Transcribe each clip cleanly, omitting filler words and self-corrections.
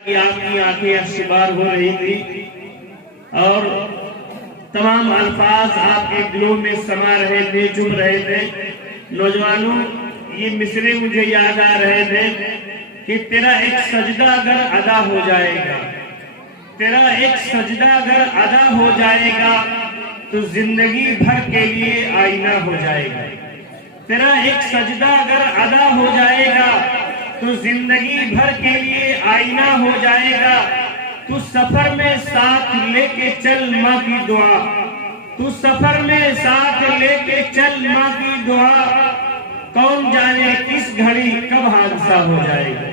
کہ آپ کی آنکھیں اشکبار ہو رہی تھی اور تمام الفاظ آپ کے دلوں میں سما رہے تھے، چبھ رہے تھے۔ نوجوانوں، یہ مصرے مجھے یاد آ رہے تھے کہ تیرا ایک سجدہ اگر ادا ہو جائے گا، تیرا ایک سجدہ اگر ادا ہو جائے گا تو زندگی بھر کے لیے آئینہ ہو جائے گا۔ تیرا ایک سجدہ اگر ادا ہو جائے گا تو زندگی بھر کے لیے آئینہ ہو جائے گا۔ تو سفر میں ساتھ لے کے چل ماں کی دعا، تو سفر میں ساتھ لے کے چل ماں کی دعا، کون جانے کس گھڑی کب حادثہ ہو جائے گا۔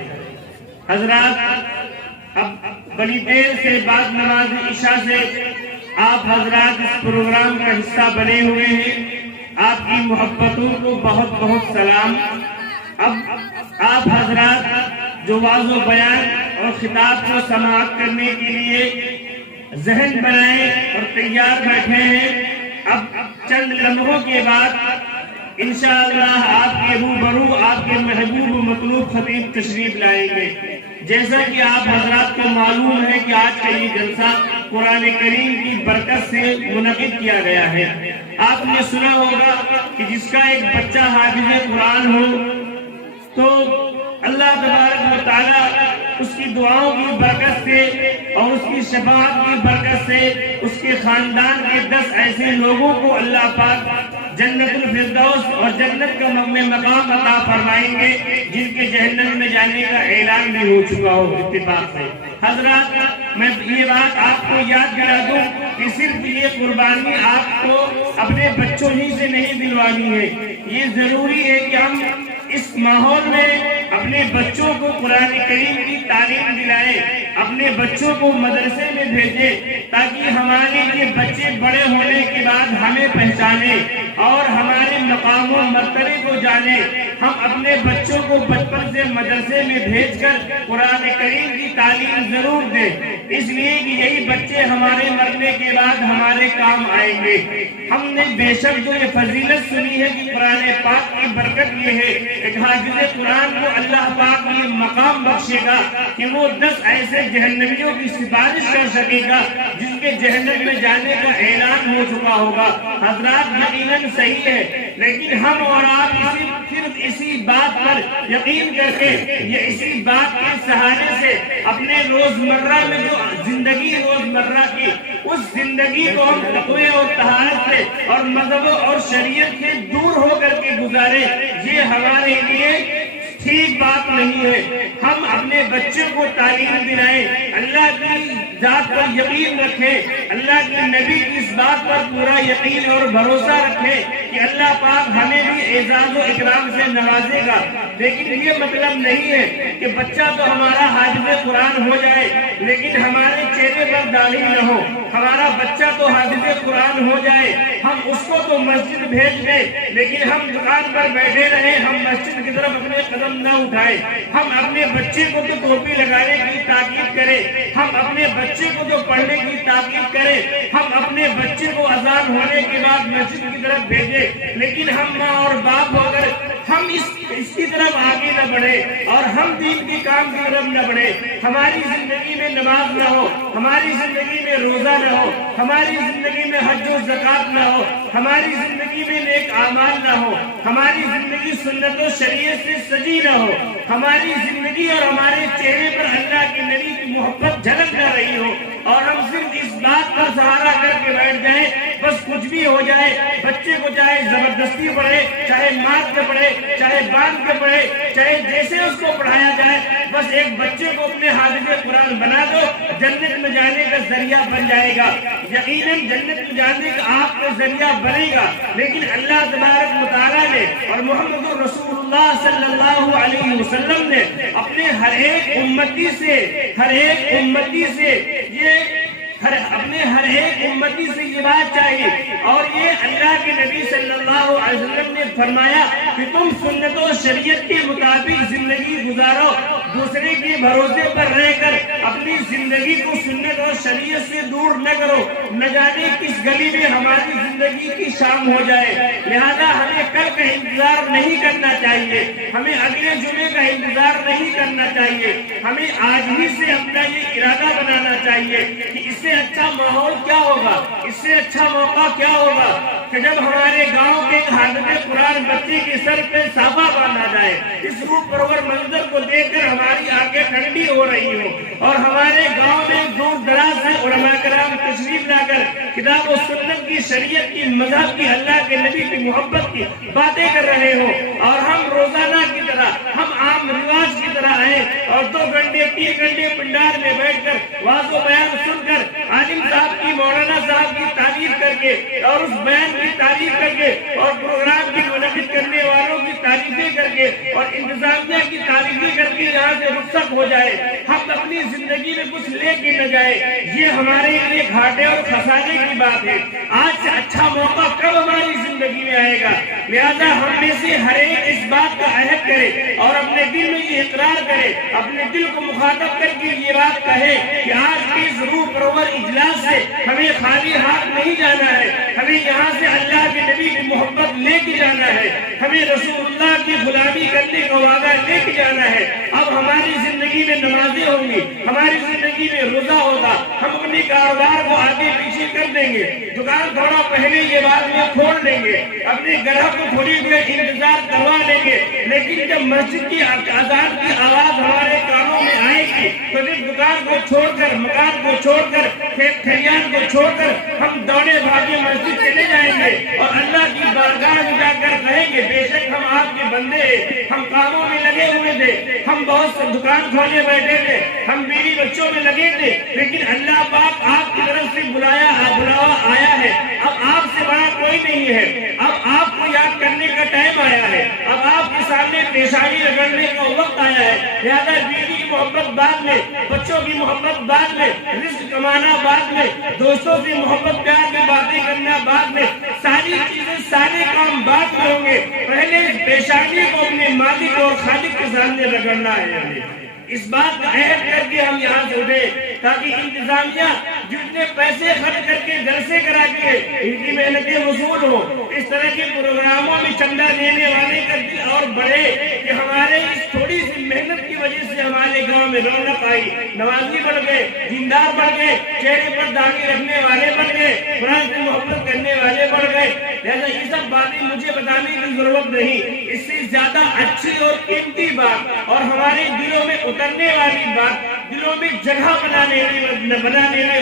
حضرات، اب بڑی دیر سے بعد نماز عشاء سے آپ حضرات اس پروگرام کا حصہ بنے ہوئے ہیں، آپ کی محبتوں کو بہت بہت سلام۔ اب آپ حضرات جو واعظ و بیان اور خطاب کو سماعت کرنے کے لیے ذہن بنائے اور تیار بیٹھے ہیں، اب چند لمحوں کے بعد انشاءاللہ آپ کے روبرو آپ کے محبوب و مطلوب خطیب تشریف لائیں گے۔ جیسا کہ آپ حضرات کو معلوم ہے کہ آج کا یہ جلسہ قرآن کریم کی برکت سے منعقد کیا گیا ہے۔ آپ نے سنا ہوگا کہ جس کا ایک بچہ حافظ قرآن ہو تو اللہ تبارک و تعالیٰ اس کی دعاؤں کی برکت سے اور اس کی شفاعت کی برکت سے اس کے خاندان کے 10 ایسے لوگوں کو اللہ پاک جنت الفردوس اور جنت کا مقام عطا فرمائیں گے جن کے جہنم میں جانے کا اعلان بھی ہو چکا ہو اتفاق سے۔ حضرات، میں یہ بات آپ کو یاد دلا دوں کہ صرف یہ قربانی آپ کو اپنے بچوں ہی سے نہیں دلوانی ہے، یہ ضروری ہے کہ ہم اس ماحول میں اپنے بچوں کو قرآن کریم کی تعلیم دلائیں، اپنے بچوں کو مدرسے میں بھیجیں تاکہ ہمارے یہ بچے بڑے ہونے کے بعد ہمیں پہچانیں اور ہمارے مقام و مرتبے کو جانیں۔ ہم اپنے بچوں کو بچپن سے مدرسے میں بھیج کر قرآن کریم کی تعلیم ضرور دیں، اس لیے کہ یہی بچے ہمارے مرنے کے بعد ہمارے کام آئیں گے۔ ہم نے بے شک جو یہ فضیلت سنی ہے کہ قرآن پاک کی برکت یہ ہے کہ حافظ قرآن کو اللہ پاک یہ مقام بخشے گا کہ وہ 10 ایسے جہنمیوں کی سفارش کر سکے گا جن کے جہنم میں جانے کا اعلان ہو چکا ہوگا۔ حضرات، یقیناً صحیح ہے، لیکن ہم اور آپ صرف اسی بات پر یقین کر کے یا اسی بات کے سہارے سے اپنے روزمرہ میں جو زندگی روزمرہ کی اس زندگی کو ہم تقوی اور طہارت سے اور مذہب اور شریعت سے دور ہو کر کے گزارے، یہ ہمارے لیے ٹھیک بات نہیں ہے۔ ہم اپنے بچوں کو تعلیم دلائیں، اللہ کی ذات پر یقین رکھیں، اللہ کے نبی کی اس بات پر پورا یقین اور بھروسہ رکھیں کہ اللہ پاک ہمیں بھی اعزاز و اکرام سے نوازے گا۔ لیکن یہ مطلب نہیں ہے کہ بچہ تو ہمارا حافظ قرآن ہو جائے لیکن ہمارے چہرے پر داڑھی نہ ہو۔ ہمارا بچہ تو حافظ قرآن ہو جائے، ہم اس کو تو مسجد بھیج دیں لیکن ہم دکان پر بیٹھے رہیں، ہم مسجد کی طرف اپنے قدم نہ اٹھائیں۔ ہم اپنے بچے کو تو ٹوپی لگانے کی تاکید کریں، ہم اپنے بچے کو تو پڑھنے کی تاکید کریں، ہم اپنے بچے کو اذان ہونے کے بعد مسجد کی طرف بھیجیں، لیکن ہم ماں اور باپ ہو کر ہم اس کی طرف آگے نہ بڑھے اور ہم دین کے کام کی طرف نہ بڑھے۔ ہماری زندگی میں نماز نہ ہو، ہماری زندگی میں روزہ نہ ہو، ہماری زندگی میں حج و زکات نہ ہو، ہماری زندگی میں نیک اعمال نہ ہو، ہماری زندگی سنت و شریعت سے سجی نہ ہو، ہماری زندگی اور ہمارے چہرے پر اللہ کے نبی کی محبت جھلک نہ رہی ہو اور ہم صرف اس بات پر سہارا کر کے بیٹھ جائیں بس کچھ بھی ہو جائے، بچے کو چاہے زبردستی پڑھے، چاہے مار کے پڑھے، چاہے باندھ کے پڑھے، چاہے جیسے اس کو پڑھایا جائے، بس ایک بچے کو اپنے حافظ قرآن بنا دو، جنت میں جانے کا ذریعہ بن جائے گا۔ یقیناً جنت میں جانے کا آپ کا ذریعہ بنے گا، لیکن اللہ تبارک و تعالیٰ نے اور محمد رسول اللہ صلی اللہ علیہ وسلم نے اپنے ہر ایک امتی سے یہ بات چاہیے اور یہ اللہ کے نبی صلی اللہ علیہ وسلم نے فرمایا کہ تم سنت و شریعت کے مطابق زندگی گزارو، دوسرے کے بھروسے پر رہ کر اپنی زندگی کو سنت اور شریعت سے دور نہ کرو، نہ جانے کس گلی میں ہماری زندگی کی شام ہو جائے۔ لہذا ہمیں کل کا انتظار نہیں کرنا چاہیے، ہمیں اگلے جمعے کا انتظار نہیں کرنا چاہیے، ہمیں آج ہی سے اپنا چاہیے کہ اس سے اچھا ماحول کیا ہوگا، اس سے اچھا موقع کیا ہوگا کہ جب ہمارے گاؤں کے حافظ قرآن بچی کے سر پہ صافہ باندھا جائے، اس روح پرور منظر کو دیکھ کر ہماری آنکھیں ٹھنڈی ہو رہی ہو، اور ہمارے گاؤں میں دور دراز سے علماء کرام تشریف لا کر کتاب و سنت کی، شریعت کی، مذہب کی، اللہ کے نبی کی محبت کی باتیں کر رہے ہو، اور ہم روزانہ کی طرح، ہم عام رواج کی طرح آئے اور 2 گھنٹے 3 گھنٹے پنڈال میں بیٹھ کر واعظ و بیان سن کر عالم صاحب کی، مولانا صاحب کی تعریف کر کے اور اس بیان کی تعریف کر کے اور پروگرام کی منعقد کرنے والوں کی تعریفیں کر کے اور انتظامیہ کی تعریفیں کر کے یہاں سے رخصت ہو جائے، ہم اپنی زندگی میں کچھ لے کے نہ جائے، یہ ہمارے لیے گھاٹے اور خسارے کی بات ہے۔ آج سے اچھا موقع کب ہماری زندگی میں آئے گا؟ لہذا ہم میں سے ہر ایک اس بات کا عہد کرے اور اپنے دل میں یہ اقرار کرے، اپنے دل کو مخاطب کر کے یہ بات کہے کہ آج کی روح پرور اجلاس سے ہمیں خالی ہاتھ نہیں جانا ہے، ہمیں یہاں سے اللہ کے نبی کی محبت لے کے جانا ہے، ہمیں رسول اللہ کی غلامی کرنے کا وعدہ لے کے جانا ہے۔ اب ہماری زندگی میں نمازیں ہوں گی، ہماری زندگی میں روزہ ہوگا، ہم اپنی کاروبار کو آگے پیچھے کر دیں گے، دکان تھوڑا پہلے یہ بات میں کھول دیں گے، اپنے گراہک کو تھوڑی دیر انتظار کروا لیں گے، لیکن جب مسجد کی اذان کی آواز ہمارے کانوں میں آئے گی تو پھر دکان کو چھوڑ کر، مکان کو چھوڑ کر، کھیت کھلیان کو چھوڑ کر ہم دوڑے بھاگے مسجد چلے جائیں گے اور اللہ کی بارگاہ میں جا کر کہیں گے بے شک ہم آپ کے بندے ہیں، ہم کاموں میں لگے ہوئے تھے، ہم بہت سے دکان کھولے بیٹھے تھے، ہم بیوی بچوں میں لگے تھے، لیکن اللہ پاک آپ کی طرف سے بلاوا آیا ہے، اب آپ سے بڑا کوئی نہیں ہے، اب آپ کو یاد کرنے کا ٹائم آیا ہے، اب آپ کے سامنے پیشانی رگڑنے کا وقت آیا ہے، لہذا بیوی کی محبت بعد میں، بچوں کی محبت بعد میں، رزق کمانا بعد میں، دوستوں سے محبت پیار کی باتیں کرنا بعد میں، ساری چیزیں، سارے کام بعد میں ہوں گے، پہلے پیشانی کو اپنے مالک اور خالق کے سامنے رگڑنا ہے۔ اس بات کا عہد کر کے ہم یہاں سے اٹھے تاکہ انتظامیہ جتنے پیسے خرچ کر کے جلسے کرا کے ان کی محنتیں وصول ہوں، اس طرح کے پروگراموں میں چندہ دینے والے کا دل اور بڑھے کہ ہمارے اس تھوڑی سی محنت کی وجہ سے ہمارے گاؤں میں رونق آئی، نمازی بڑھ گئے، دیندار بڑھ گئے، چہرے پر داڑھی رکھنے والے بڑھ گئے، قرآن سے محبت کرنے والے بڑھ گئے۔ لہذا یہ سب باتیں مجھے بتانے کی ضرورت نہیں، اس سے زیادہ اچھی اور قیمتی بات اور ہمارے دلوں میں اترنے والی بات، دلوں میں جگہ بنانے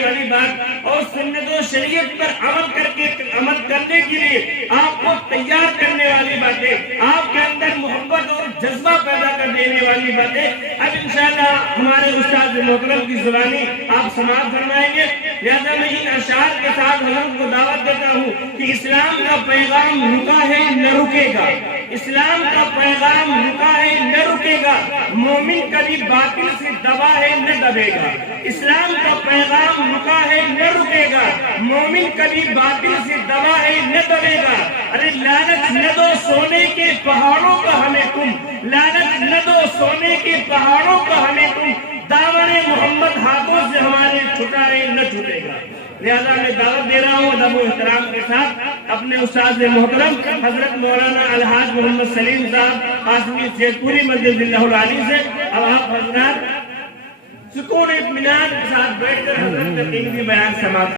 والی بات اور سنت و شریعت پر عمل کرنے کے لیے آپ کو تیار کرنے والی باتیں، آپ کے اندر محبت اور جذبہ پیدا کر دینے والی باتیں اب انشاءاللہ ہمارے استاد محترم کی زبانی آپ سماعت فرمائیں گے۔ لہذا میں ان اشعار کے ساتھ حضرت کو دعوت دیتا ہوں کہ اسلام کا پیغام رکا ہے نہ رکے گا، اسلام کا پیغام رکا ہے نہ رکے گا، مومن کبھی باطل سے دبا ہے نہ دبے گا، اسلام کا پیغام رکا ہے نہ رکے گا، مومن کبھی باطل سے دبا ہے نہ دبے گا۔ ارے لعنت نہ دو سونے کے پہاڑوں کا ہمیں تم، لعنت نہ دو سونے کے پہاڑوں کا ہمیں تم، دامن محمد ہاتھوں سے ہمارے چھٹا ہے نہ چھوٹے گا۔ لہذا میں دعوت دے رہا ہوں ادب و احترام کے ساتھ اپنے استاد محترم حضرت مولانا الحاج محمد سلیم صاحب قاسمی سید پوری مدد اللہ العالی سے۔ اب آپ حضرات سکون اطمینان کے ساتھ بیٹھ کر حضرت کا قیمتی بیان سماعت